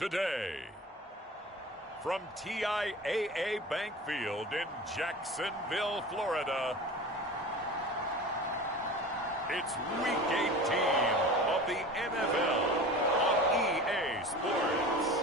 today. From TIAA Bank Field in Jacksonville, Florida, it's Week 18 of the NFL on EA Sports.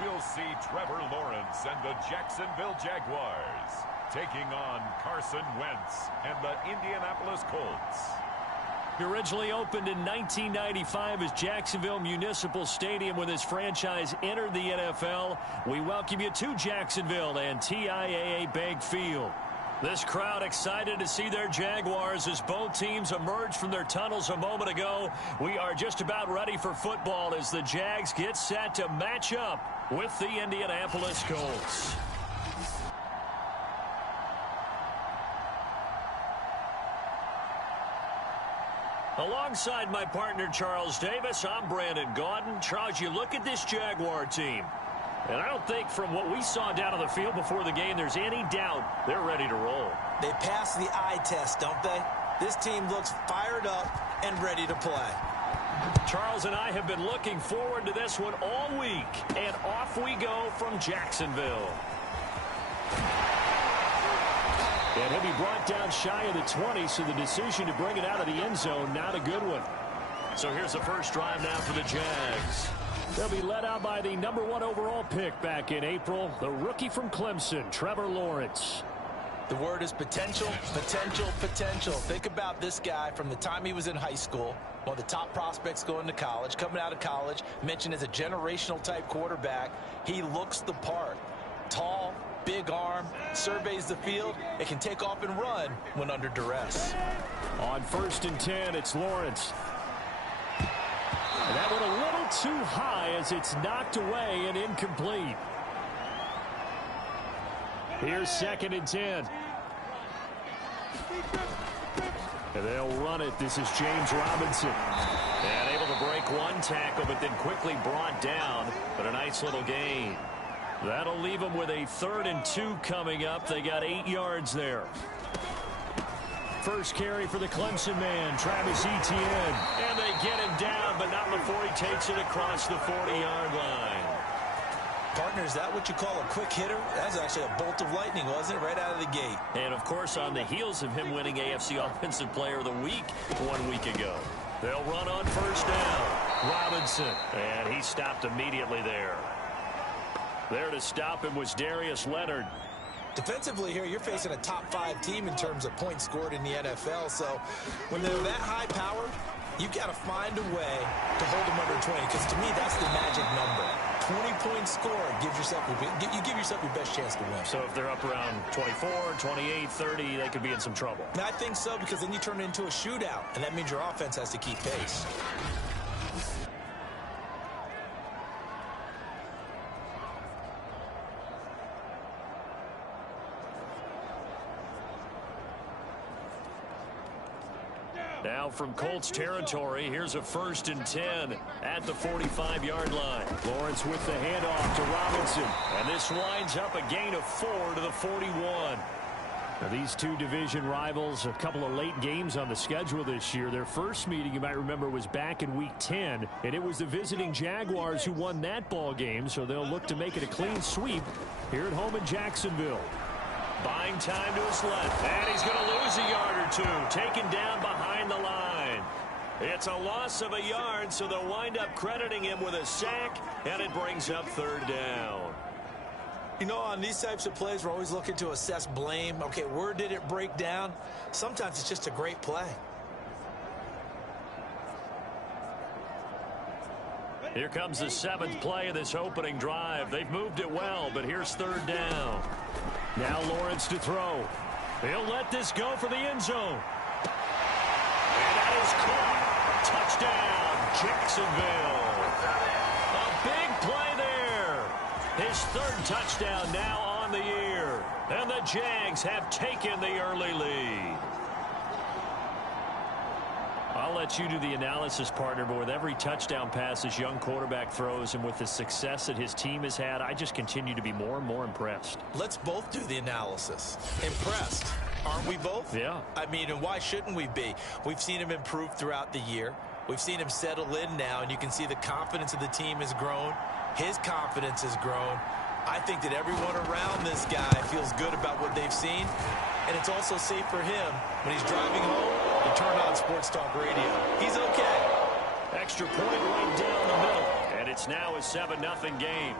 We'll see Trevor Lawrence and the Jacksonville Jaguars taking on Carson Wentz and the Indianapolis Colts. It originally opened in 1995 as Jacksonville Municipal Stadium when this franchise entered the NFL. We welcome you to Jacksonville and TIAA Bank Field. This crowd excited to see their Jaguars as both teams emerged from their tunnels a moment ago. We are just about ready for football as the Jags get set to match up with the Indianapolis Colts. Alongside my partner Charles Davis, I'm Brandon Gaudin. Charles, you look at this Jaguar team, and I don't think from what we saw down on the field before the game there's any doubt they're ready to roll. They passed the eye test, don't they? This team looks fired up and ready to play. Charles and I have been looking forward to this one all week, and off we go from Jacksonville. And he'll be brought down shy of the 20, so the decision to bring it out of the end zone, not a good one. So here's the first drive now for the Jags. They'll be led out by the #1 overall pick back in April, the rookie from Clemson, Trevor Lawrence. The word is potential, potential, potential. Think about this guy from the time he was in high school, one of the top prospects going to college, coming out of college, mentioned as a generational type quarterback. He looks the part. Tall, big arm, surveys the field, and can take off and run when under duress. On 1st and 10, it's Lawrence. And that went a little too high as it's knocked away and incomplete. Here's 2nd and 10. And they'll run it. This is James Robinson. And able to break one tackle, but then quickly brought down. But a nice little gain. That'll leave them with a 3rd and 2 coming up. They got 8 yards there. First carry for the Clemson man, Travis Etienne. And they get him down, but not before he takes it across the 40-yard line. Partner, is that what you call a quick hitter? That was actually a bolt of lightning, wasn't it? Right out of the gate. And, of course, on the heels of him winning AFC Offensive Player of the Week 1 week ago. They'll run on 1st down. Robinson. And he stopped immediately there. There to stop him was Darius Leonard. Defensively here, you're facing a top 5 team in terms of points scored in the NFL. So when they're that high power, you've got to find a way to hold them under 20. Because to me, that's the magic number. 20 points scored gives yourself you give yourself your best chance to win. So if they're up around 24, 28, 30, they could be in some trouble. And I think so, because then you turn it into a shootout, and that means your offense has to keep pace. Now from Colts territory, here's a 1st and 10 at the 45-yard line. Lawrence with the handoff to Robinson. And this winds up a gain of 4 to the 41. Now these two division rivals, a couple of late games on the schedule this year. Their first meeting, you might remember, was back in Week 10. And it was the visiting Jaguars who won that ball game. So they'll look to make it a clean sweep here at home in Jacksonville. Buying time to his left, and he's going to lose a yard or two, taken down behind the line. It's a loss of a yard, so they'll wind up crediting him with a sack, and it brings up 3rd down. You know, on these types of plays, we're always looking to assess blame. Okay, where did it break down? Sometimes it's just a great play. Here comes the 7th play of this opening drive. They've moved it well, but here's 3rd down. Now Lawrence to throw. He'll let this go for the end zone. And that is caught. Touchdown, Jacksonville. A big play there. His 3rd touchdown now on the year. And the Jags have taken the early lead. I'll let you do the analysis, partner, but with every touchdown pass this young quarterback throws and with the success that his team has had, I just continue to be more and more impressed. Let's both do the analysis. Impressed. Aren't we both? Yeah. I mean, and why shouldn't we be? We've seen him improve throughout the year. We've seen him settle in now, and you can see the confidence of the team has grown. His confidence has grown. I think that everyone around this guy feels good about what they've seen, and it's also safe for him when he's driving home to turn on Sports Talk Radio. He's okay. Extra point right down the middle, and it's now a 7-0 game.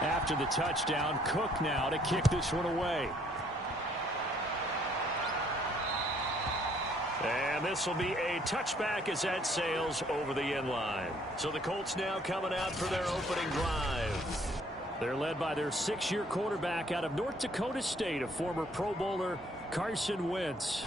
After the touchdown, Cook now to kick this one away. And this will be a touchback as that sails over the end line. So the Colts now coming out for their opening drive. They're led by their 6-year quarterback out of North Dakota State, a former Pro Bowler, Carson Wentz.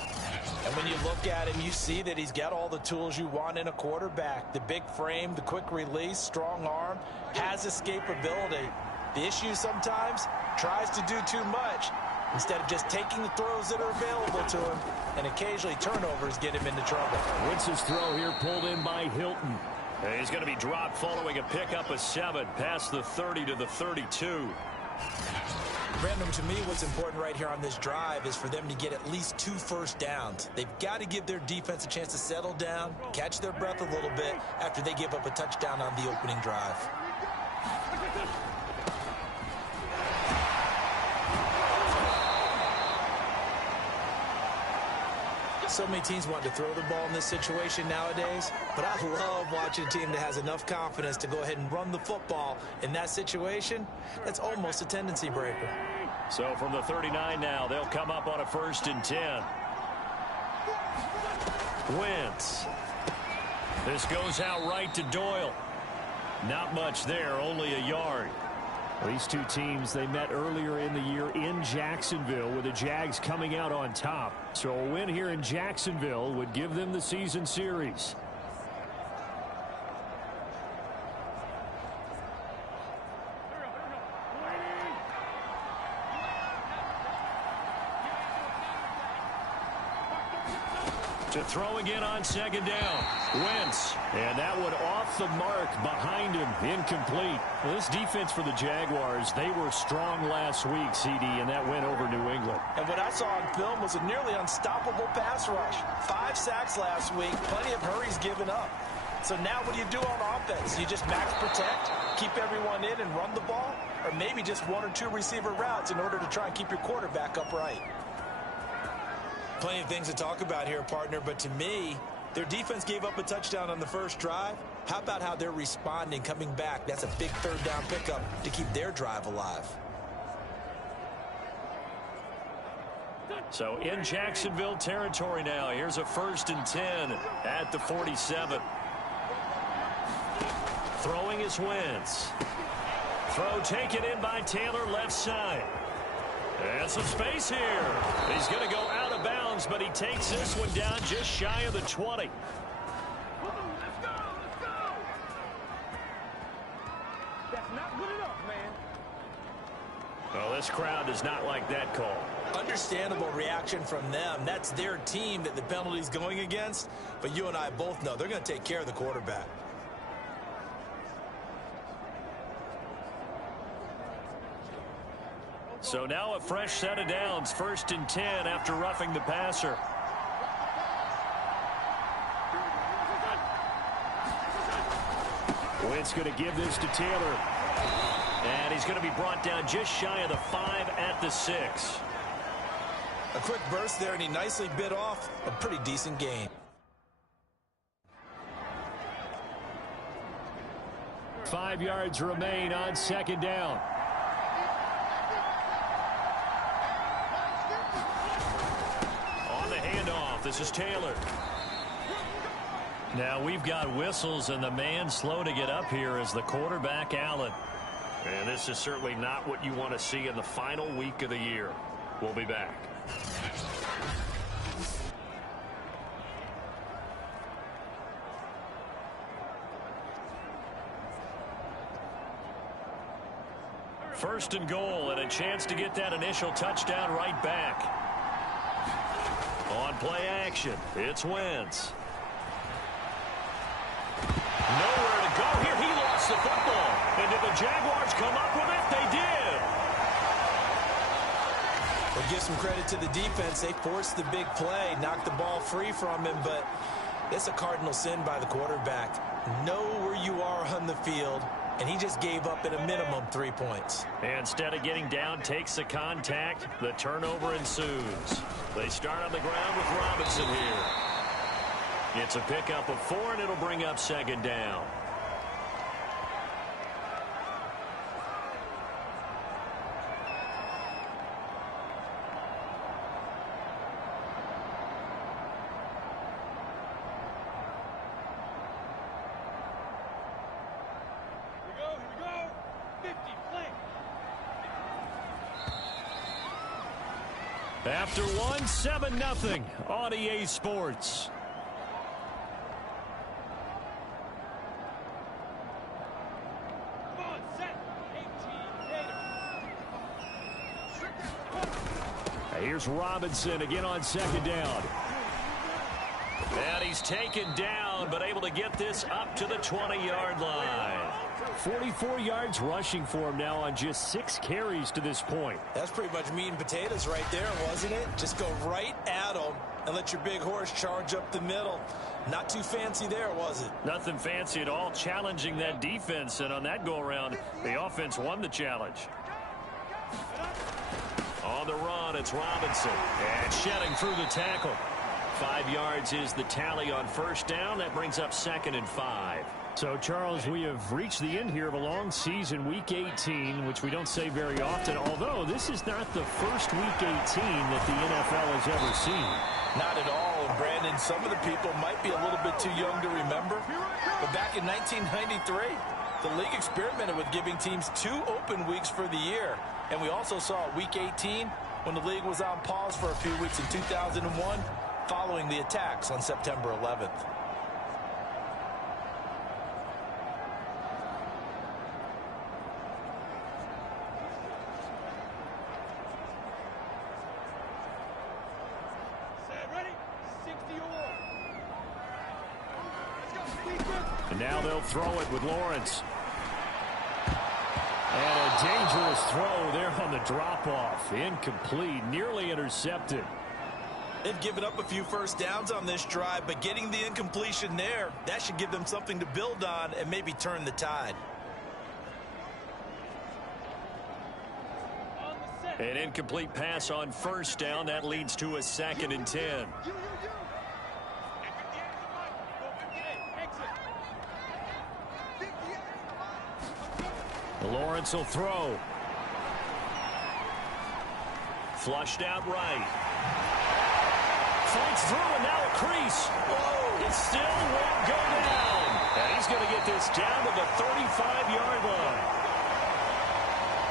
And when you look at him, you see that he's got all the tools you want in a quarterback. The big frame, the quick release, strong arm, has escapability. The issue sometimes tries to do too much instead of just taking the throws that are available to him, and occasionally turnovers get him into trouble. Wentz's throw here pulled in by Hilton. And he's going to be dropped following a pickup of 7 past the 30 to the 32. Brandon, to me, what's important right here on this drive is for them to get at least 2 first downs. They've got to give their defense a chance to settle down, catch their breath a little bit after they give up a touchdown on the opening drive. So many teams want to throw the ball in this situation nowadays, but I love watching a team that has enough confidence to go ahead and run the football. In that situation, that's almost a tendency breaker. So from the 39 now, they'll come up on a 1st and 10. Wentz. This goes out right to Doyle. Not much there, only a yard. These two teams, they met earlier in the year in Jacksonville with the Jags coming out on top. So a win here in Jacksonville would give them the season series. To throw again on 2nd down. Wentz. And that one off the mark behind him. Incomplete. Well, this defense for the Jaguars, they were strong last week, CD, and that went over New England. And what I saw on film was a nearly unstoppable pass rush. 5 sacks last week. Plenty of hurries given up. So now what do you do on offense? You just max protect, keep everyone in and run the ball? Or maybe just 1 or 2 receiver routes in order to try and keep your quarterback upright? Plenty of things to talk about here, partner, but to me, their defense gave up a touchdown on the first drive. How about how they're responding, coming back? That's a big 3rd down pickup to keep their drive alive. So in Jacksonville territory now. Here's a 1st and 10 at the 47. Throwing is Wentz. Throw taken in by Taylor, left side. And some space here. He's going to go out of bounds, but he takes this one down just shy of the 20. Let's go. That's not good enough, man. Well, this crowd does not like that call. Understandable reaction from them. That's their team that the penalty's going against. But you and I both know they're going to take care of the quarterback. So now a fresh set of downs. 1st and 10 after roughing the passer. Wentz going to give this to Taylor. And he's going to be brought down just shy of the 5 at the 6. A quick burst there, and he nicely bit off a pretty decent gain. Five yards remain on 2nd down. On the handoff, this is Taylor. Now we've got whistles, and the man slow to get up here is the quarterback, Allen. And this is certainly not what you want to see in the final week of the year. We'll be back. First and goal, and a chance to get that initial touchdown right back. On play action, it's Wentz. Nowhere to go here. He lost the football. And did the Jaguars come up with it? They did. We'll give some credit to the defense. They forced the big play, knocked the ball free from him, but it's a cardinal sin by the quarterback. Know where you are on the field, and he just gave up at a minimum 3 points. Instead of getting down, takes the contact. The turnover ensues. They start on the ground with Robinson here. It's a pickup of 4, and it'll bring up second down. After one, 7-0 on EA Sports. Here's Robinson again on second down. And he's taken down, but able to get this up to the 20-yard line. 44 yards rushing for him now on just 6 carries to this point. That's pretty much meat and potatoes right there, wasn't it? Just go right at him and let your big horse charge up the middle. Not too fancy there, was it? Nothing fancy at all, challenging that defense. And on that go-around, the offense won the challenge. On the run, it's Robinson. And shedding through the tackle. 5 yards is the tally on first down. That brings up 2nd and 5. So, Charles, we have reached the end here of a long season, Week 18, which we don't say very often, although this is not the first Week 18 that the NFL has ever seen. Not at all. And, Brandon, some of the people might be a little bit too young to remember, but back in 1993, the league experimented with giving teams 2 open weeks for the year. And we also saw Week 18 when the league was on pause for a few weeks in 2001 following the attacks on September 11th. And now they'll throw it with Lawrence. And a dangerous throw there on the drop-off. Incomplete, nearly intercepted. They've given up a few first downs on this drive, but getting the incompletion there, that should give them something to build on and maybe turn the tide. An incomplete pass on first down. That leads to a 2nd and 10. Lawrence will throw. Flushed out right. Fights through and now a crease. Whoa, it still won't go down. And he's going to get this down to the 35-yard line.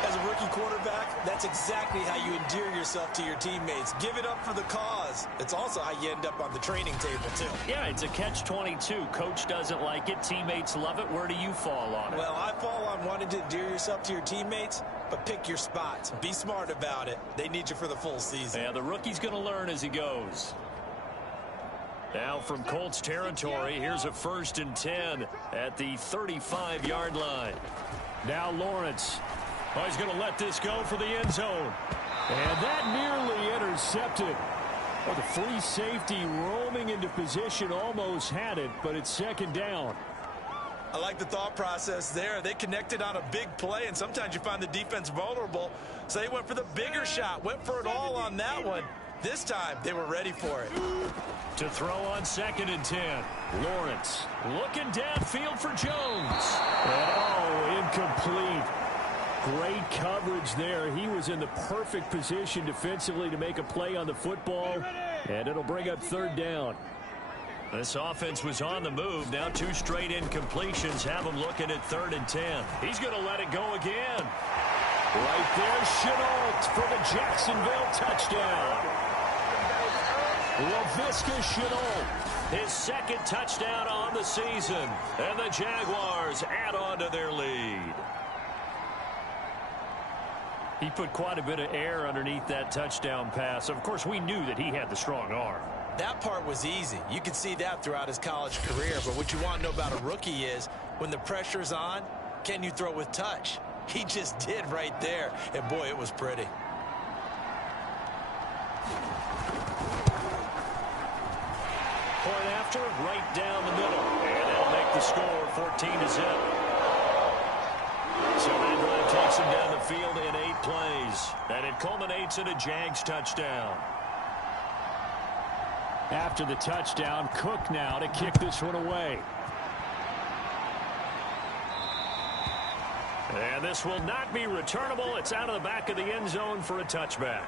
As a rookie quarterback, that's exactly how you endear yourself to your teammates. Give it up for the cause. It's also how you end up on the training table, too. Yeah, it's a catch-22. Coach doesn't like it. Teammates love it. Where do you fall on it? Well, I fall on wanting to endear yourself to your teammates, but pick your spots. Be smart about it. They need you for the full season. Yeah, the rookie's going to learn as he goes. Now from Colts territory, here's a 1st and 10 at the 35-yard line. Now Lawrence. Oh, he's going to let this go for the end zone. And that nearly intercepted. Well, the free safety roaming into position almost had it, but it's 2nd down. I like the thought process there. They connected on a big play, and sometimes you find the defense vulnerable. So they went for the bigger shot, went for it all on that one. This time, they were ready for it. To throw on 2nd and 10. Lawrence looking downfield for Jones. And oh, incomplete. Great coverage there. He was in the perfect position defensively to make a play on the football, and it'll bring up 3rd down. This offense was on the move. Now 2 straight incompletions have him looking at 3rd and 10. He's going to let it go again. Right there, Chenault for the Jacksonville touchdown. Laviska Shenault, his 2nd touchdown on the season. And the Jaguars add on to their lead. He put quite a bit of air underneath that touchdown pass. Of course, we knew that he had the strong arm. That part was easy. You could see that throughout his college career. But what you want to know about a rookie is when the pressure's on, can you throw with touch? He just did right there. And, boy, it was pretty. Point after, right down the middle. And that'll make the score 14-0. So that drive takes him down the field in 8 plays. And it culminates in a Jags touchdown. After the touchdown, Cook now to kick this one away. And this will not be returnable. It's out of the back of the end zone for a touchback.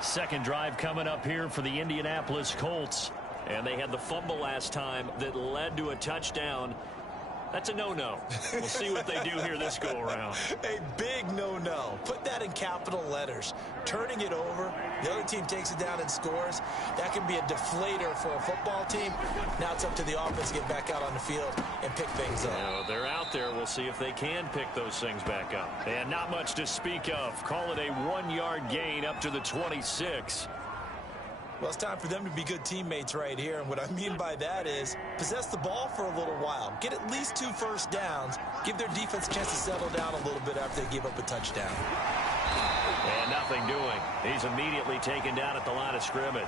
Second drive coming up here for the Indianapolis Colts. And they had the fumble last time that led to a touchdown. That's a no-no. We'll see what they do here this go-around. A big no-no. Put that in capital letters. Turning it over, the other team takes it down and scores. That can be a deflator for a football team. Now it's up to the offense to get back out on the field and pick things up. You know, they're out there. We'll see if they can pick those things back up. And not much to speak of. Call it a 1-yard gain up to the 26. Well, it's time for them to be good teammates right here. And what I mean by that is possess the ball for a little while. Get at least 2 first downs. Give their defense a chance to settle down a little bit after they give up a touchdown. And nothing doing. He's immediately taken down at the line of scrimmage.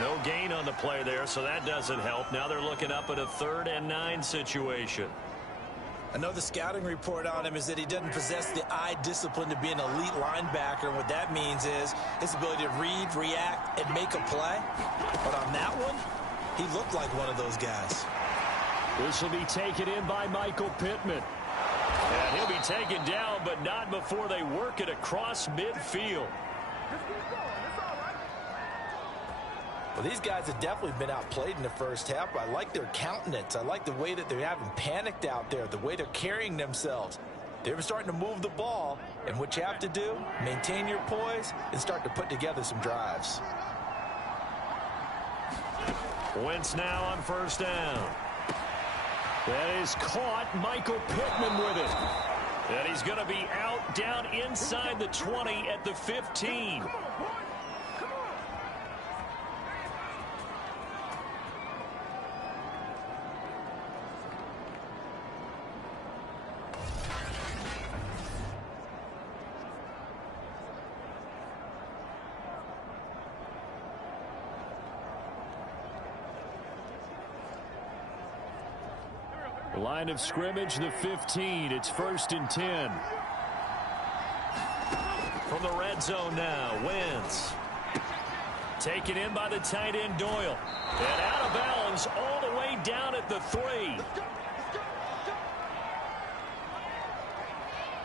No gain on the play there, so that doesn't help. Now they're looking up at a 3rd and 9 situation. I know the scouting report on him is that he doesn't possess the eye discipline to be an elite linebacker. And what that means is his ability to read, react, and make a play. But on that one, he looked like one of those guys. This will be taken in by Michael Pittman. And he'll be taken down, but not before they work it across midfield. Well, these guys have definitely been outplayed in the first half. I like their countenance. I like the way that they're having panicked out there, the way they're carrying themselves. They're starting to move the ball, and what you have to do, maintain your poise and start to put together some drives. Wentz now on first down. That is caught. Michael Pittman with it. And he's going to be out down inside the 20 at the 15. Line of scrimmage, the 15. It's 1st and 10. From the red zone now, Wentz. Taken in by the tight end Doyle. And out of bounds all the way down at the 3.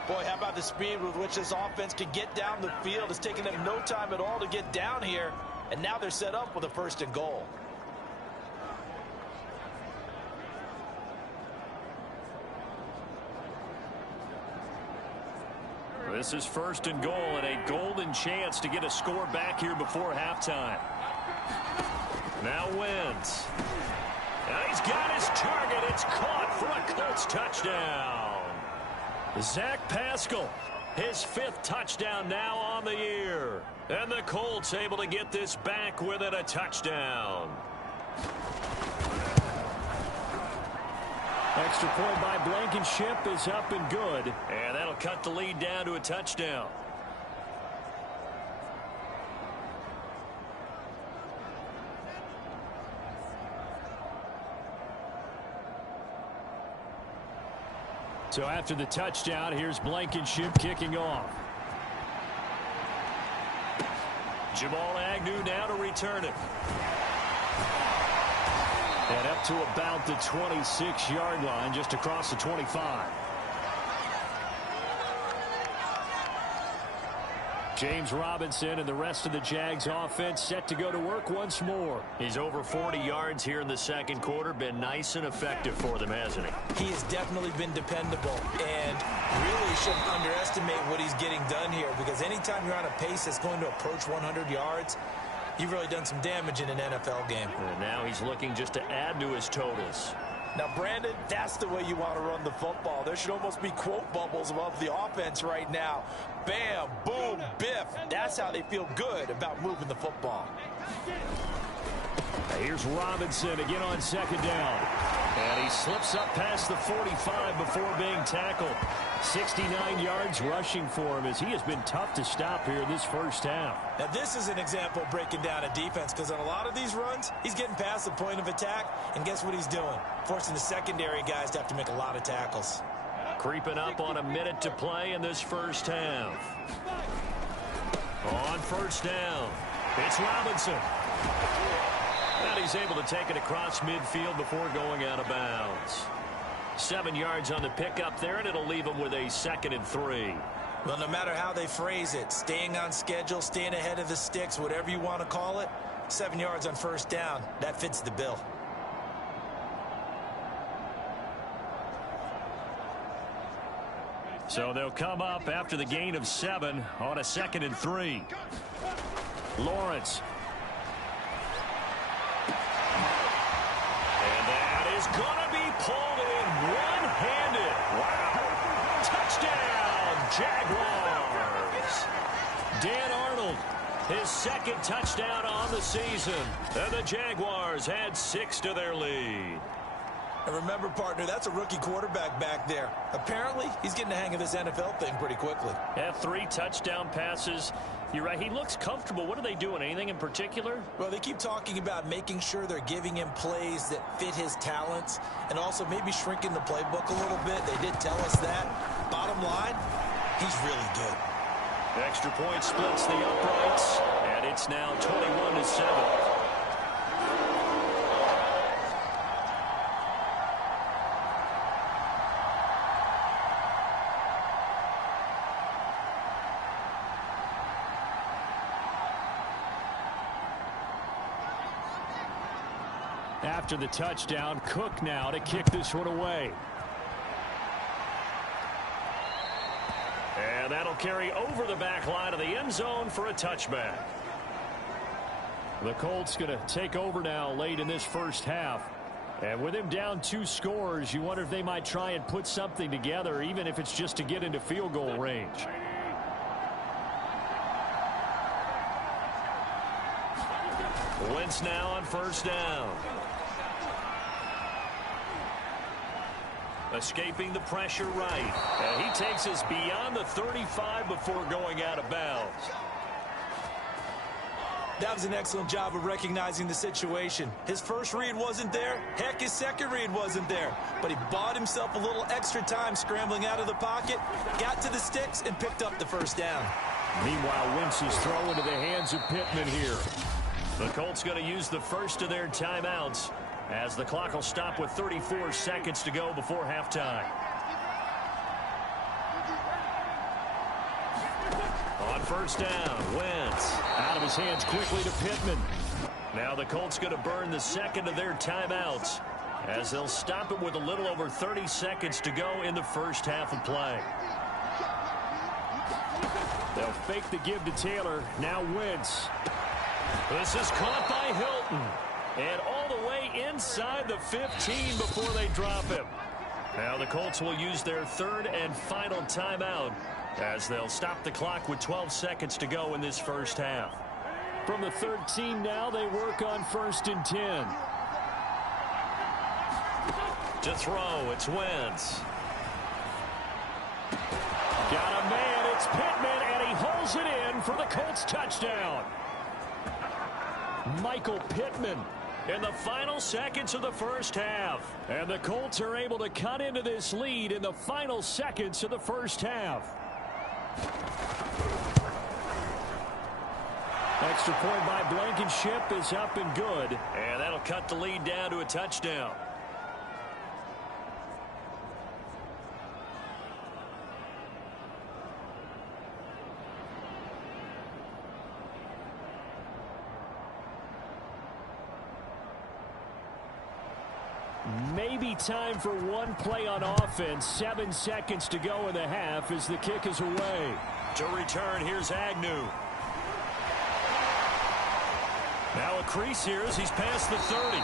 Boy, how about the speed with which this offense can get down the field? It's taken them no time at all to get down here. And now they're set up with a 1st and goal. This is 1st and goal and a golden chance to get a score back here before halftime. Now Wentz. Now he's got his target. It's caught for a Colts touchdown. Zach Pascal, his 5th touchdown now on the year. And the Colts able to get this back within a touchdown. Extra point by Blankenship is up and good. And that'll cut the lead down to a touchdown. So after the touchdown, here's Blankenship kicking off. Jamal Agnew now to return it. And up to about the 26-yard line, just across the 25. James Robinson and the rest of the Jags offense set to go to work once more. He's over 40 yards here in the second quarter. Been nice and effective for them, hasn't he? He has definitely been dependable and really shouldn't underestimate what he's getting done here, because anytime you're on a pace that's going to approach 100 yards, you've really done some damage in an NFL game. And now he's looking just to add to his totals. Now, Brandon, that's the way you want to run the football. There should almost be quote bubbles above the offense right now. Bam, boom, biff. That's how they feel good about moving the football. Here's Robinson again on second down. And he slips up past the 45 before being tackled. 69 yards rushing for him as he has been tough to stop here in this first half. Now, this is an example of breaking down a defense because on a lot of these runs, he's getting past the point of attack, and guess what he's doing? Forcing the secondary guys to have to make a lot of tackles. Creeping up on a minute to play in this first half. On first down, it's Robinson. And he's able to take it across midfield before going out of bounds. 7 yards on the pickup there, and it'll leave him with a 2nd and 3. Well, no matter how they phrase it, staying on schedule, staying ahead of the sticks, whatever you want to call it, 7 yards on first down, that fits the bill. So they'll come up after the gain of 7 on a 2nd and 3. Lawrence. And that is going to be pulled in one-handed. Wow. Touchdown, Jaguars. Dan Arnold, his 2nd touchdown on the season. And the Jaguars had 6 to their lead. And remember, partner, that's a rookie quarterback back there. Apparently, he's getting the hang of this NFL thing pretty quickly. Yeah, 3 touchdown passes. You're right. He looks comfortable. What are they doing? Anything in particular? Well, they keep talking about making sure they're giving him plays that fit his talents and also maybe shrinking the playbook a little bit. They did tell us that. Bottom line, he's really good. Extra point splits the uprights, and it's now 21-7. After the touchdown, Cook now to kick this one away. And that'll carry over the back line of the end zone for a touchback. The Colts going to take over now late in this first half. And with him down 2 scores, you wonder if they might try and put something together, even if it's just to get into field goal range. Wentz now on first down. Escaping the pressure right. And he takes us beyond the 35 before going out of bounds. That was an excellent job of recognizing the situation. His first read wasn't there. Heck, his second read wasn't there. But he bought himself a little extra time scrambling out of the pocket, got to the sticks, and picked up the first down. Meanwhile, Wentz is thrown into the hands of Pittman here. The Colts going to use the first of their timeouts as the clock will stop with 34 seconds to go before halftime. On first down, Wentz. Out of his hands quickly to Pittman. Now the Colts going to burn the second of their timeouts as they'll stop it with a little over 30 seconds to go in the first half of play. They'll fake the give to Taylor. Now Wentz. This is caught by Hilton. And all the way inside the 15 before they drop him. Now the Colts will use their third and final timeout as they'll stop the clock with 12 seconds to go in this first half. From the 13 now, they work on 1st and 10. To throw, it's Wentz. Got a man, it's Pittman, and he holds it in for the Colts touchdown. Michael Pittman in the final seconds of the first half. And the Colts are able to cut into this lead in the final seconds of the first half. Extra point by Blankenship is up and good. And that'll cut the lead down to a touchdown. Maybe time for one play on offense. 7 seconds to go in the half as the kick is away. To return, here's Agnew. Now a crease here as he's past the 30.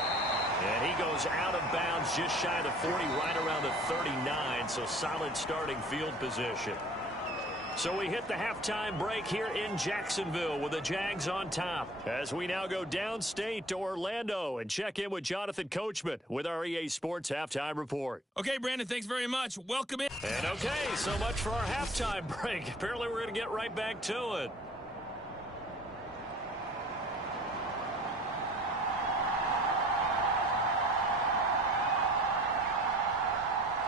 And he goes out of bounds just shy of the 40, right around the 39, so solid starting field position. So we hit the halftime break here in Jacksonville with the Jags on top. As we now go downstate to Orlando and check in with Jonathan Coachman with our EA Sports Halftime Report. Okay, Brandon, thanks very much. Welcome in. And okay, so much for our halftime break. Apparently we're going to get right back to it.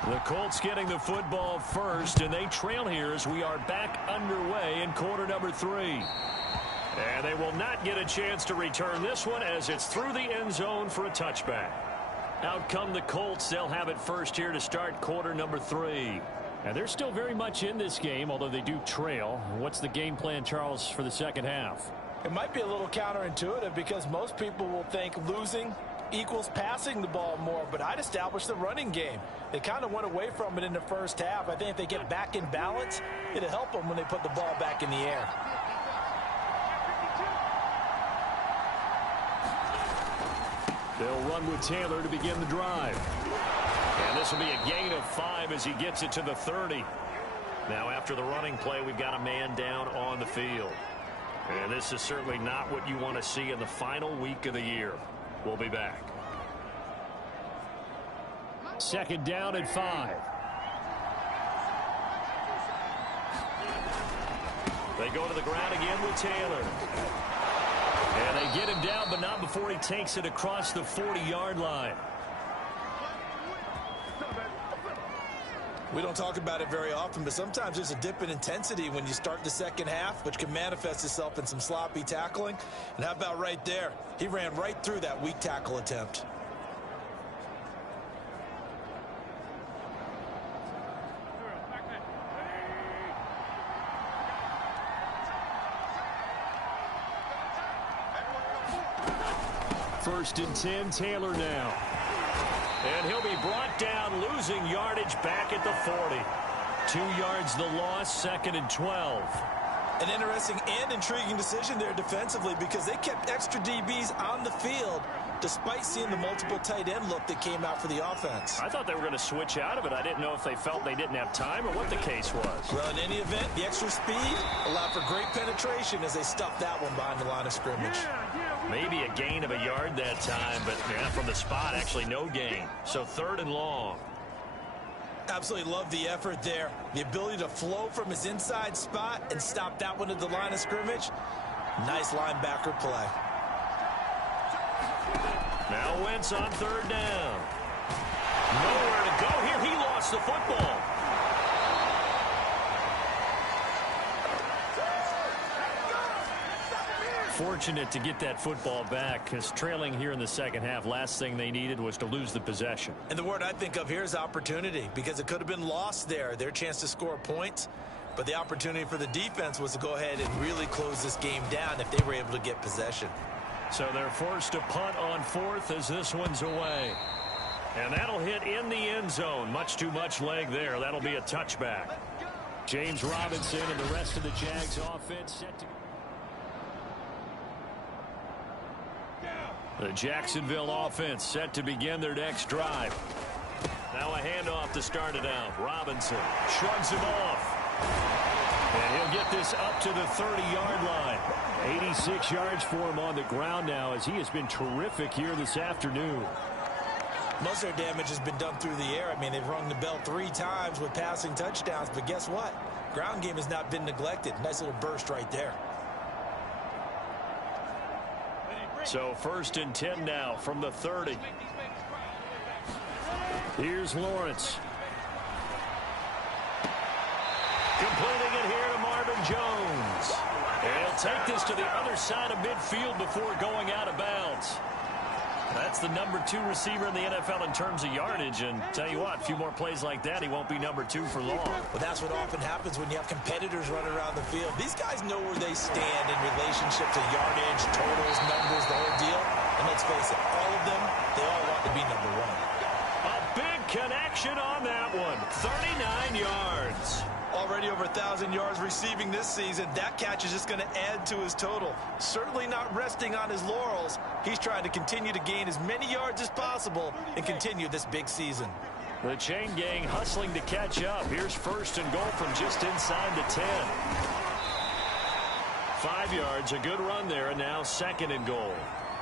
The Colts getting the football first, and they trail here as we are back underway in quarter number 3. And they will not get a chance to return this one as it's through the end zone for a touchback. Out come the Colts. They'll have it first here to start quarter number 3. And they're still very much in this game, although they do trail. What's the game plan, Charles, for the second half? It might be a little counterintuitive because most people will think losing equals passing the ball more, but I'd establish the running game. They kind of went away from it in the first half. I think if they get back in balance, it'll help them when they put the ball back in the air. They'll run with Taylor to begin the drive. And this will be a gain of 5 as he gets it to the 30. Now after the running play, we've got a man down on the field. And this is certainly not what you want to see in the final week of the year. We'll be back. Second down at 5. They go to the ground again with Taylor. And they get him down, but not before he takes it across the 40-yard line. We don't talk about it very often, but sometimes there's a dip in intensity when you start the second half, which can manifest itself in some sloppy tackling. And how about right there? He ran right through that weak tackle attempt. First and 10, Taylor now. And he'll be brought down, losing yardage back at the 40. 2 yards the loss, second and 12. An interesting and intriguing decision there defensively because they kept extra DBs on the field despite seeing the multiple tight end look that came out for the offense. I thought they were going to switch out of it. I didn't know if they felt they didn't have time or what the case was. Well, in any event, the extra speed allowed for great penetration as they stuffed that one behind the line of scrimmage. Maybe a gain of a yard that time, but yeah, from the spot, actually no gain. So third and long. Absolutely love the effort there. The ability to flow from his inside spot and stop that one at the line of scrimmage. Nice linebacker play. Now Wentz on third down. Nowhere to go here. He lost the football. Fortunate to get that football back because trailing here in the second half, last thing they needed was to lose the possession. And the word I think of here is opportunity because it could have been lost there. Their chance to score points. But the opportunity for the defense was to go ahead and really close this game down if they were able to get possession. So they're forced to punt on fourth as this one's away. And that'll hit in the end zone. Much too much leg there. That'll be a touchback. James Robinson and the rest of the Jags offense set to... The Jacksonville offense set to begin their next drive. Now a handoff to start it out. Robinson shrugs him off. And he'll get this up to the 30-yard line. 86 yards for him on the ground now as he has been terrific here this afternoon. Most of their damage has been done through the air. I mean, they've rung the bell 3 times with passing touchdowns, but guess what? Ground game has not been neglected. Nice little burst right there. So first and 10 now from the 30. Here's Lawrence. Completing it here to Marvin Jones. And he'll take this to the other side of midfield before going out of bounds. That's the number 2 receiver in the NFL in terms of yardage. And tell you what, a few more plays like that, he won't be number 2 for long. Well, that's what often happens when you have competitors running around the field. These guys know where they stand in relationship to yardage, totals, numbers, the whole deal. And let's face it, all of them, they all want to be number 1. A big connection on that one. 39 yards. already over 1,000 yards receiving this season. That catch is just going to add to his total. Certainly not resting on his laurels. He's trying to continue to gain as many yards as possible and continue this big season. The chain gang hustling to catch up. Here's first and goal from just inside the 10. 5 yards, a good run there, and now second and goal.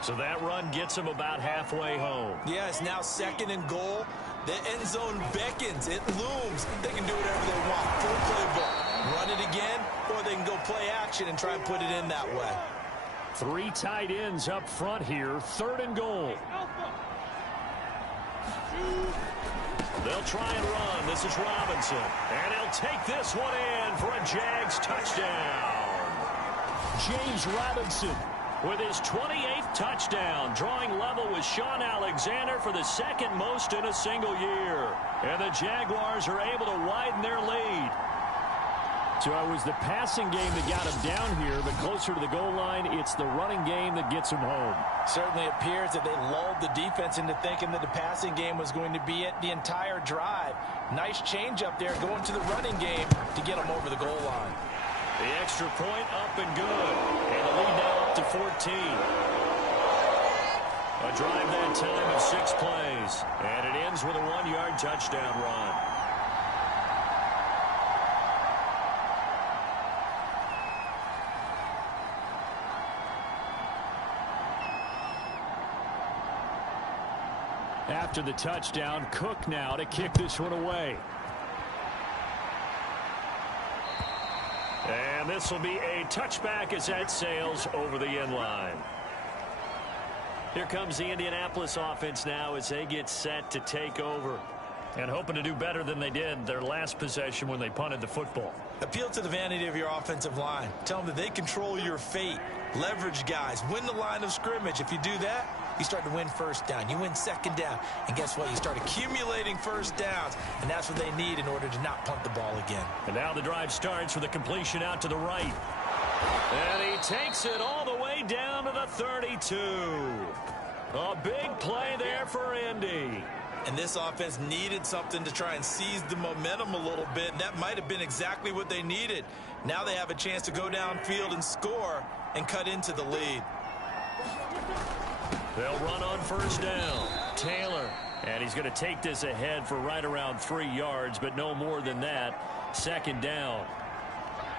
So that run gets him about halfway home. Yeah, it's now second and goal. The end zone beckons. It looms. They can do whatever they want. Full playbook. Run it again, or they can go play action and try and put it in that way. 3 tight ends up front here. Third and goal. They'll try and run. This is Robinson. And he'll take this one in for a Jags touchdown. James Robinson with his 28th touchdown, drawing level with Sean Alexander for the second most in a single year. And the Jaguars are able to widen their lead. So it was the passing game that got him down here, but closer to the goal line, it's the running game that gets him home. Certainly appears that they lulled the defense into thinking that the passing game was going to be it the entire drive. Nice change up there going to the running game to get them over the goal line. The extra point up and good. And the lead now up to 14. A drive that time of 6 plays. And it ends with a 1-yard touchdown run. After the touchdown, Cook now to kick this one away. And this will be a touchback as that sails over the end line. Here comes the Indianapolis offense now as they get set to take over. And hoping to do better than they did their last possession when they punted the football. Appeal to the vanity of your offensive line. Tell them that they control your fate. Leverage guys. Win the line of scrimmage. If you do that, you start to win first down. You win second down. And guess what? You start accumulating first downs. And that's what they need in order to not punt the ball again. And now the drive starts with a completion out to the right. And he takes it all the way down to the 32. A big play there for Indy. And this offense needed something to try and seize the momentum a little bit. And that might have been exactly what they needed. Now they have a chance to go downfield and score and cut into the lead. They'll run on first down. Taylor. And he's going to take this ahead for right around 3 yards, but no more than that. Second down.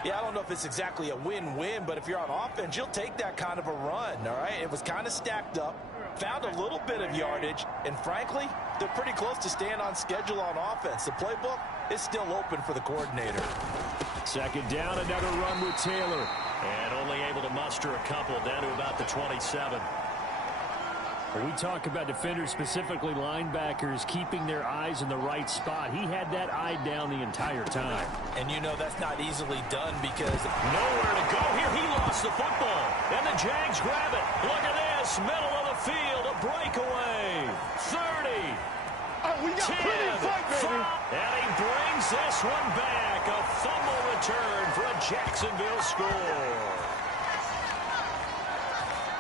Yeah, I don't know if it's exactly a win-win, but if you're on offense, you'll take that kind of a run, all right? It was kind of stacked up, found a little bit of yardage, and frankly, they're pretty close to staying on schedule on offense. The playbook is still open for the coordinator. Second down, another run with Taylor. And only able to muster a couple down to about the 27. When we talk about defenders, specifically linebackers, keeping their eyes in the right spot. He had that eye down the entire time. And you know that's not easily done because nowhere to go here. He lost the football. And the Jags grab it. Look at this. Middle of the field. A breakaway. 30. Oh, we got 10, plenty of fight, baby. And he brings this one back. A fumble return for a Jacksonville score.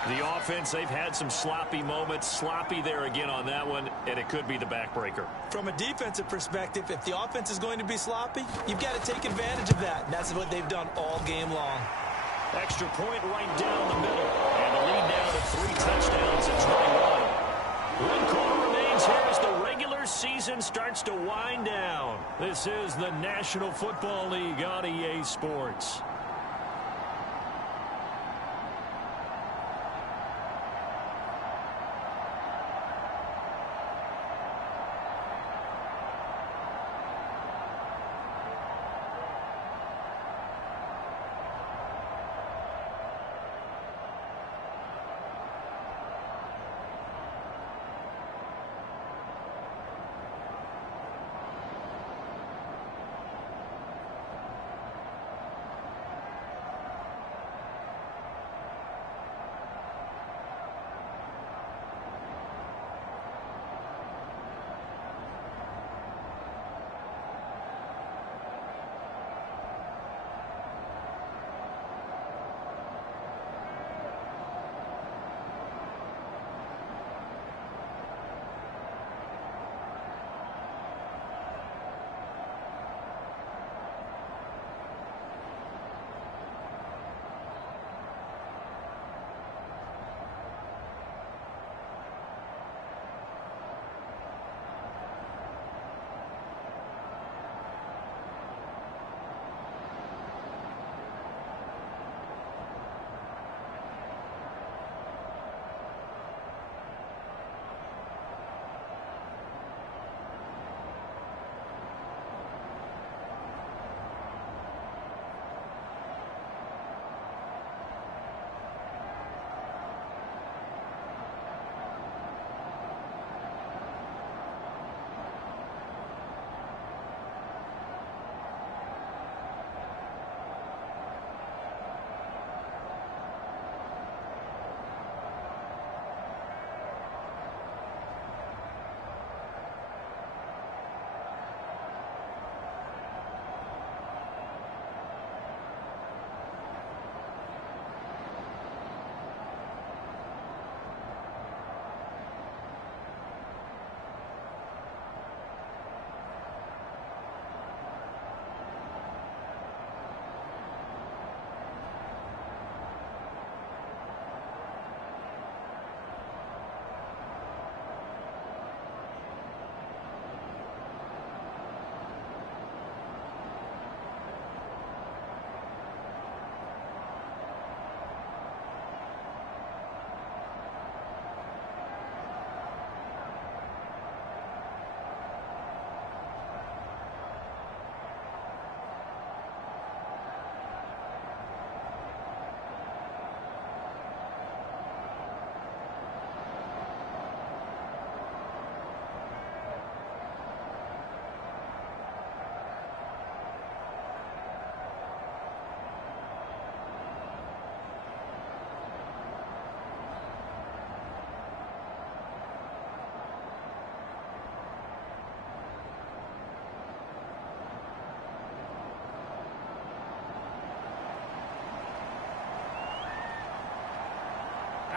The offense, they've had some sloppy moments. Sloppy there again on that one, and it could be the backbreaker. From a defensive perspective, if the offense is going to be sloppy, you've got to take advantage of that. And that's what they've done all game long. Extra point right down the middle. And the lead down to 3 touchdowns at 21. 1 quarter remains here as the regular season starts to wind down. This is the National Football League on EA Sports.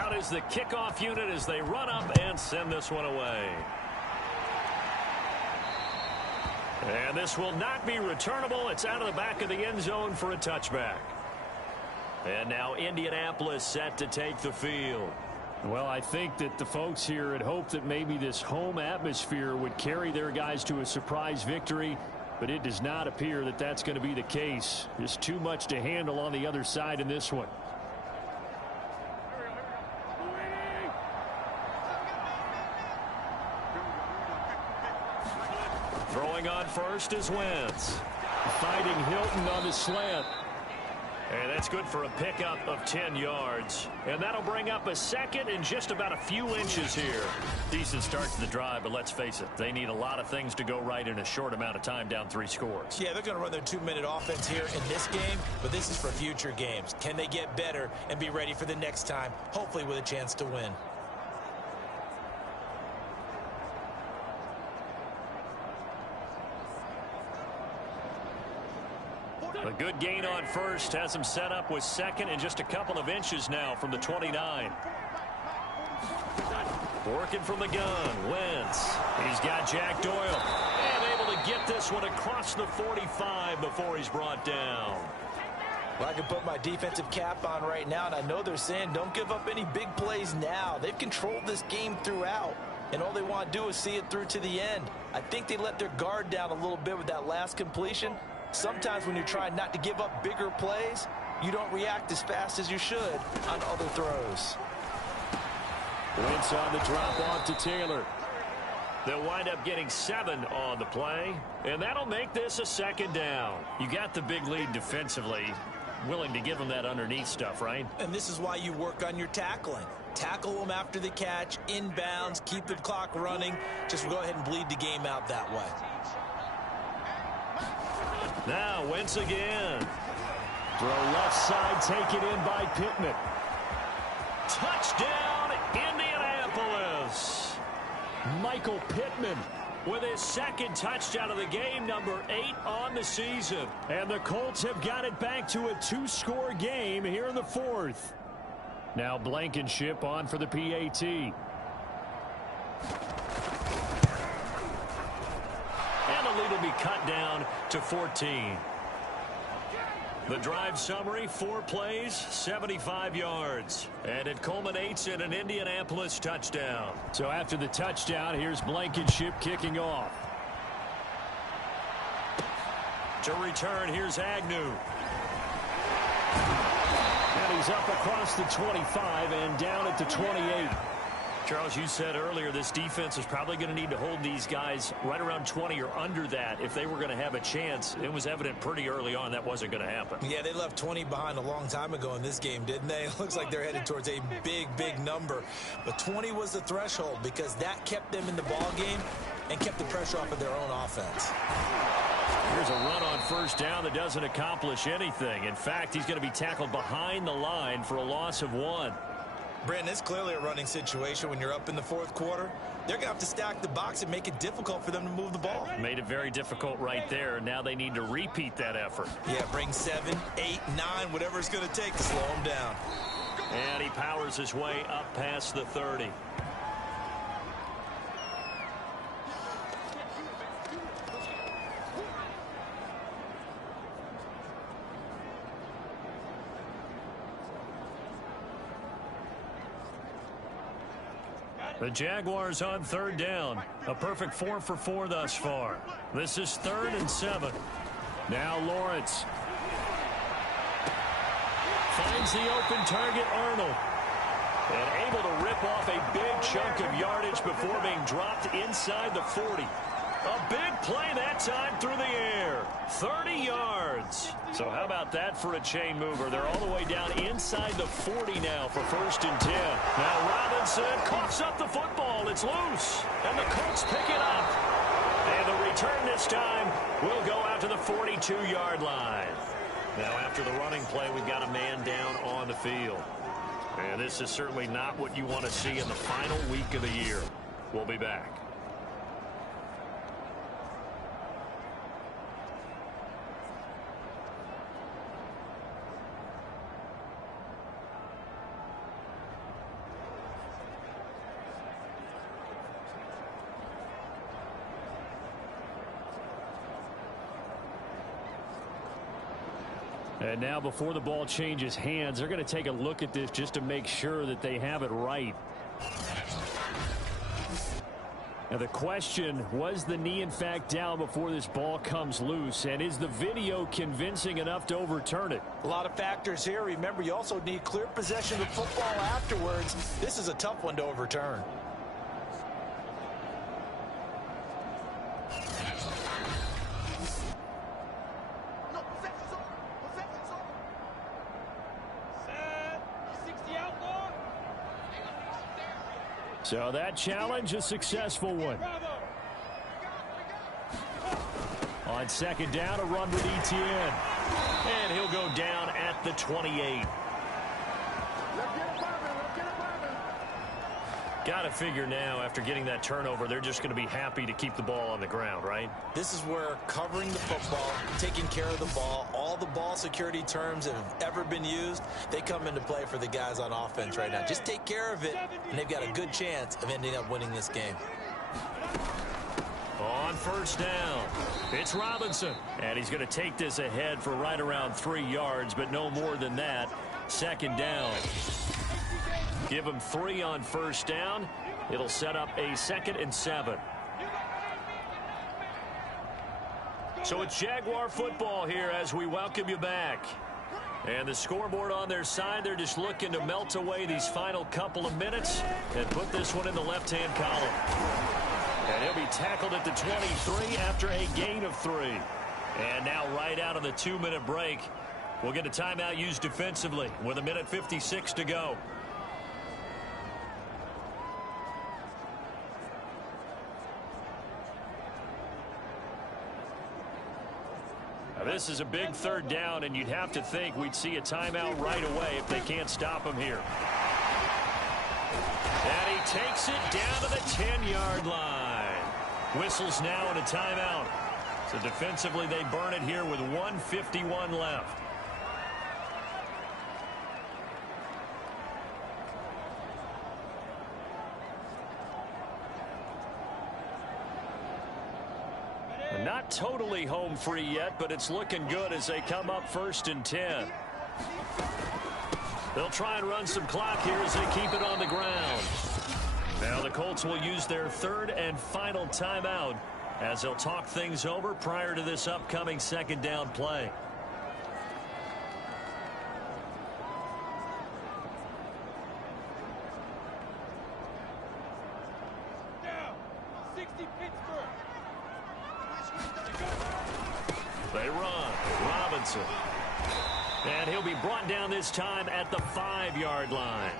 out is the kickoff unit as they run up and send this one away. And this will not be returnable. It's out of the back of the end zone for a touchback. And now Indianapolis set to take the field. Well, I think that the folks here had hoped that maybe this home atmosphere would carry their guys to a surprise victory, but it does not appear that that's going to be the case. Just too much to handle on the other side in this one. Throwing on first is Wentz. Fighting Hilton on the slant. And that's good for a pickup of 10 yards. And that'll bring up a second and just about a few inches here. Decent start to the drive, but let's face it, they need a lot of things to go right in a short amount of time down 3 scores. Yeah, they're going to run their 2-minute offense here in this game, but this is for future games. Can they get better and be ready for the next time, hopefully with a chance to win? A good gain on first has him set up with second and just a couple of inches now from the 29. Working from the gun, Wentz. He's got Jack Doyle. And able to get this one across the 45 before he's brought down. Well, I can put my defensive cap on right now, and I know they're saying don't give up any big plays now. They've controlled this game throughout, and all they want to do is see it through to the end. I think they let their guard down a little bit with that last completion. Sometimes when you're trying not to give up bigger plays, you don't react as fast as you should on other throws. Wentz on the drop off to Taylor. They'll wind up getting 7 on the play, and that'll make this a second down. You got the big lead defensively. Willing to give them that underneath stuff, right? And this is why you work on your tackling. Tackle them after the catch, inbounds, keep the clock running. Just go ahead and bleed the game out that way. Now Wentz again. Throw left side, taken in by Pittman. Touchdown, Indianapolis. Michael Pittman with his second touchdown of the game, number 8 on the season. And the Colts have got it back to a 2-score game here in the 4th. Now Blankenship on for the PAT. And the lead will be cut down to 14. The drive summary, 4 plays, 75 yards. And it culminates in an Indianapolis touchdown. So after the touchdown, here's Blankenship kicking off. To return, here's Agnew. And he's up across the 25 and down at the 28. Charles, you said earlier this defense is probably going to need to hold these guys right around 20 or under that if they were going to have a chance. It was evident pretty early on that wasn't going to happen. Yeah, they left 20 behind a long time ago in this game, didn't they? It looks like they're headed towards a big, big number. But 20 was the threshold because that kept them in the ball game and kept the pressure off of their own offense. Here's a run on first down that doesn't accomplish anything. In fact, he's going to be tackled behind the line for a loss of 1. Brandon, it's clearly a running situation when you're up in the 4th quarter. They're going to have to stack the box and make it difficult for them to move the ball. Made it very difficult right there. Now they need to repeat that effort. Yeah, bring 7, 8, 9, whatever it's going to take to slow them down. And he powers his way up past the 30. The Jaguars on 3rd down. A perfect 4 for 4 thus far. This is 3rd and 7. Now Lawrence. Finds the open target, Arnold. And able to rip off a big chunk of yardage before being dropped inside the 40. A big play that time through the air. 30 yards. So how about that for a chain mover? They're all the way down inside the 40 now for 1st and 10. Now Robinson coughs up the football. It's loose. And the Colts pick it up. And the return this time will go out to the 42-yard line. Now after the running play, we've got a man down on the field. And this is certainly not what you want to see in the final week of the year. We'll be back. And now before the ball changes hands, they're going to take a look at this just to make sure that they have it right. Now the question, was the knee in fact down before this ball comes loose? And is the video convincing enough to overturn it? A lot of factors here. Remember, you also need clear possession of football afterwards. This is a tough one to overturn. So that challenge, a successful one. On second down, a run with ETN. And he'll go down at the 28. Got to figure now, after getting that turnover, they're just going to be happy to keep the ball on the ground, right? This is where covering the football, taking care of the ball, all the ball security terms that have ever been used, they come into play for the guys on offense right now. Just take care of it, and they've got a good chance of ending up winning this game. On first down, it's Robinson. And he's going to take this ahead for right around 3 yards, but no more than that. Second down. Give him 3 on first down. It'll set up a 2nd and 7. So it's Jaguar football here as we welcome you back. And the scoreboard on their side, they're just looking to melt away these final couple of minutes and put this one in the left-hand column. And he'll be tackled at the 23 after a gain of 3. And now right out of the 2-minute break, we'll get a timeout used defensively with 1:56 to go. This is a big 3rd down, and you'd have to think we'd see a timeout right away if they can't stop him here. And he takes it down to the 10-yard line. Whistles now and a timeout. So defensively, they burn it here with 1:51 left. Not totally home free yet, but it's looking good as they come up 1st and 10. They'll try and run some clock here as they keep it on the ground. Now the Colts will use their 3rd and final timeout as they'll talk things over prior to this upcoming 2nd down play. They run. Robinson. And he'll be brought down this time at the 5-yard line.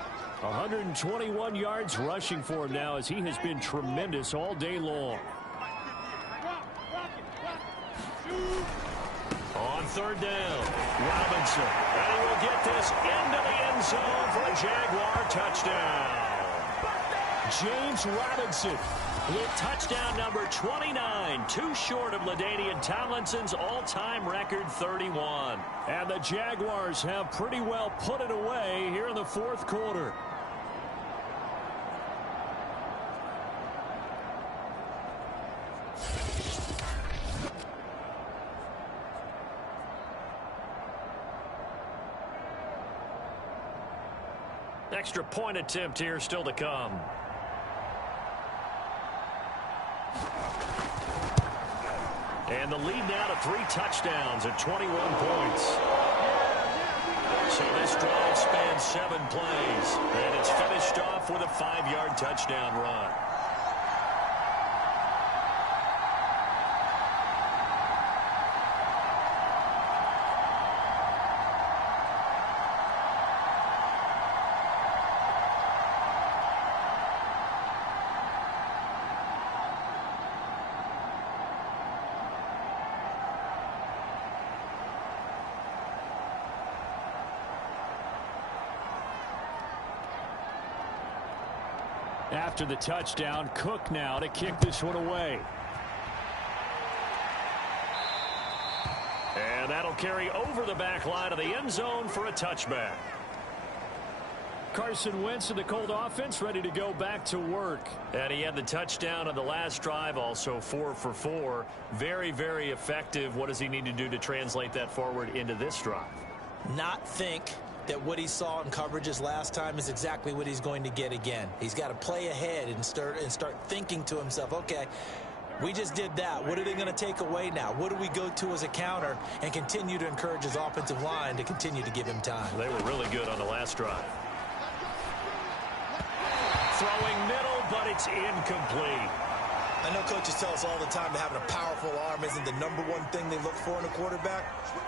121 yards rushing for him now as he has been tremendous all day long. On 3rd down, Robinson. And he will get this into the end zone for a Jaguar touchdown. James Robinson with touchdown number 29, too short of LaDainian Tomlinson's all-time record 31. And the Jaguars have pretty well put it away here in the 4th quarter. Extra point attempt here still to come. And the lead now to 3 touchdowns at 21 points. So this drive spans 7 plays. And it's finished off with a 5-yard touchdown run. After the touchdown, Cook now to kick this one away. And that'll carry over the back line of the end zone for a touchback. Carson Wentz and the Colt offense ready to go back to work. And he had the touchdown on the last drive, also 4 for 4. Very, very effective. What does he need to do to translate that forward into this drive? not think that what he saw in coverages last time is exactly what he's going to get again. He's got to play ahead and start thinking to himself, okay, we just did that. What are they going to take away now? What do we go to as a counter? And continue to encourage his offensive line to continue to give him time. They were really good on the last drive. Throwing middle, but it's incomplete. I know coaches tell us all the time that having a powerful arm isn't the #1 thing they look for in a quarterback.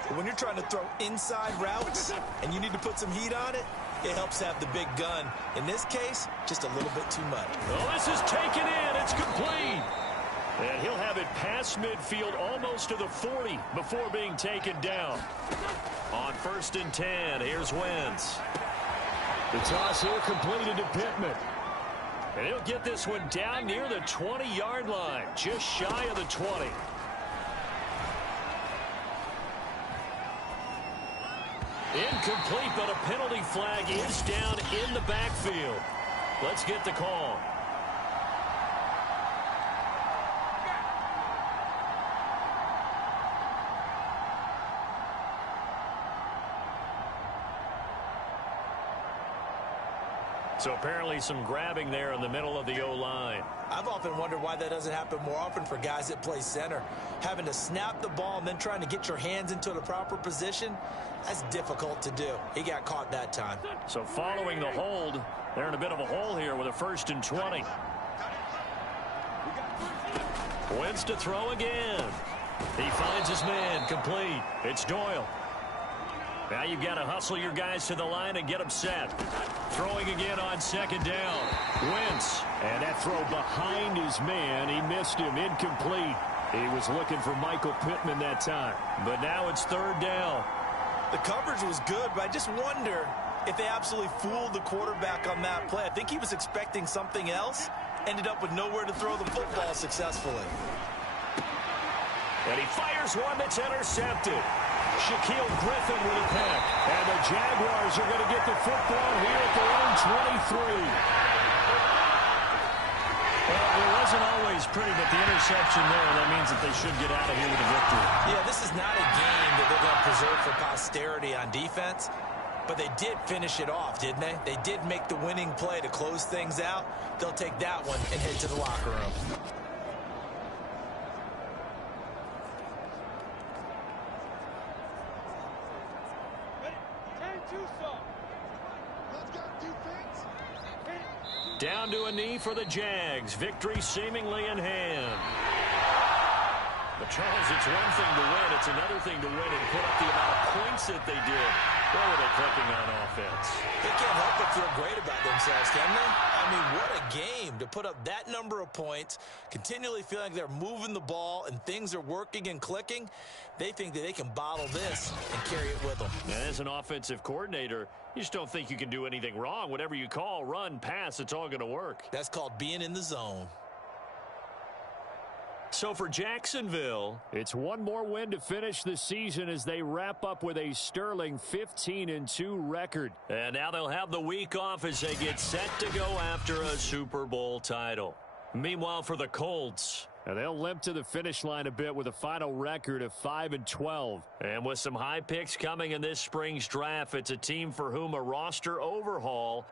But when you're trying to throw inside routes and you need to put some heat on it, it helps have the big gun. In this case, just a little bit too much. Oh, this is taken in. It's complete. And he'll have it past midfield almost to the 40 before being taken down. On 1st and 10, here's Wentz. The toss here completed to Pittman. And he'll get this one down near the 20-yard line, just shy of the 20. Incomplete, but a penalty flag is down in the backfield. Let's get the call. So apparently some grabbing there in the middle of the O-line. I've often wondered why that doesn't happen more often for guys that play center. Having to snap the ball and then trying to get your hands into the proper position, that's difficult to do. He got caught that time. So following the hold, they're in a bit of a hole here with a 1st and 20. Wentz to throw again. He finds his man, complete. It's Doyle. Now you've got to hustle your guys to the line and get them set. Throwing again on 2nd down. Wentz. And that throw behind his man. He missed him. Incomplete. He was looking for Michael Pittman that time. But now it's 3rd down. The coverage was good, but I just wonder if they absolutely fooled the quarterback on that play. I think he was expecting something else. Ended up with nowhere to throw the football successfully. And he fires one that's intercepted. Shaquille Griffin with a pick. And the Jaguars are going to get the football here at their own 23. Well, it wasn't always pretty, but the interception there, that means that they should get out of here with a victory. Yeah, this is not a game that they're going to preserve for posterity on defense, but they did finish it off, didn't they? They did make the winning play to close things out. They'll take that one and head to the locker room. Down to a knee for the Jags. Victory seemingly in hand. But, Charles, it's one thing to win. It's another thing to win and put up the amount of points that they did. Where were they clicking on offense? They can't help but feel great about themselves, can they? I mean, what a game to put up that number of points, continually feeling like they're moving the ball and things are working and clicking. They think that they can bottle this and carry it with them. And as an offensive coordinator, you just don't think you can do anything wrong. Whatever you call, run, pass, it's all going to work. That's called being in the zone. So for Jacksonville, it's one more win to finish the season as they wrap up with a sterling 15-2 record. And now they'll have the week off as they get set to go after a Super Bowl title. Meanwhile, for the Colts, and they'll limp to the finish line a bit with a final record of 5-12. And with some high picks coming in this spring's draft, it's a team for whom a roster overhaul